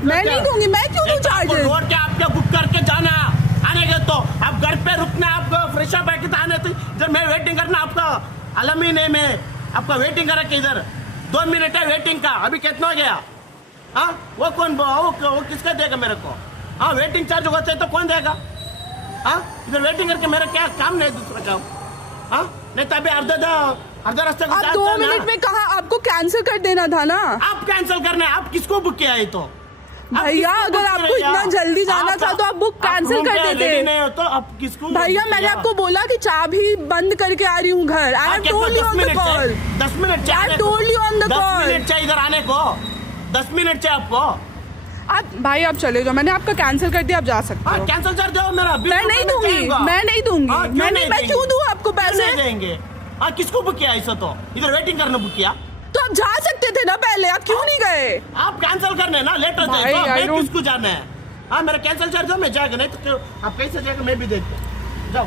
मैं नहीं दूंगी, मैं क्यों दूं चार्जेस? रोड के आपके बुक करके जाना आने के तो आप घर पे रुकना, आपको फ्रेश अप है आने तो इधर मैं वेटिंग करना आपका अलम ही नहीं, मैं आपका वेटिंग करा के इधर 2 मिनट है वेटिंग का, अभी कितना हो गया? हाँ वो कौन वो किसका देगा मेरे को? हाँ वेटिंग चार्ज होता है तो कौन देगा? हाँ इधर वेटिंग करके मेरा क्या काम नहीं दूसरा काम? हाँ नहीं तो अभी अर्धा रास्ते को आप जाते 2 हैं ना। मिनट में कहा, आपको कैंसिल कर देना था ना। आप कैंसिल करना है, आप किसको बुक किया है? तो भैया अगर आपको इतना जल्दी जाना था तो आप बुक कैंसिल कर देते। नहीं हो तो आप किसको? भैया मैंने आपको बोला कि चाबी बंद करके आ रही हूँ घर। I have told you on the call. 10 minute चाहिए। I have told you on the 10 call. Minute चाहिए इधर आने को, 10 मिनट चाहिए आपको। आप भाई आप चले जाओ, मैंने आपका कैंसिल कर दिया, आप जा सकते हो। कैंसिल कर दो मेरा। मैं नहीं दूंगी, मैं नहीं दूंगी। मैं क्यों दूं आपको पैसे? नहीं देंगे। हाँ किसको बुक किया ऐसा? तो इधर वेटिंग करने बुक किया तो आप जा सकते थे ना पहले, आप क्यों नहीं गए? आप कैंसिल करने ना लेटर दे भाई, तो I मैं don't- किसको जाना है? हाँ मेरा कैंसिल कर दो, मैं जाएगा नहीं तो आप कैसे जाएगा मैं भी देखता हूँ। जाओ।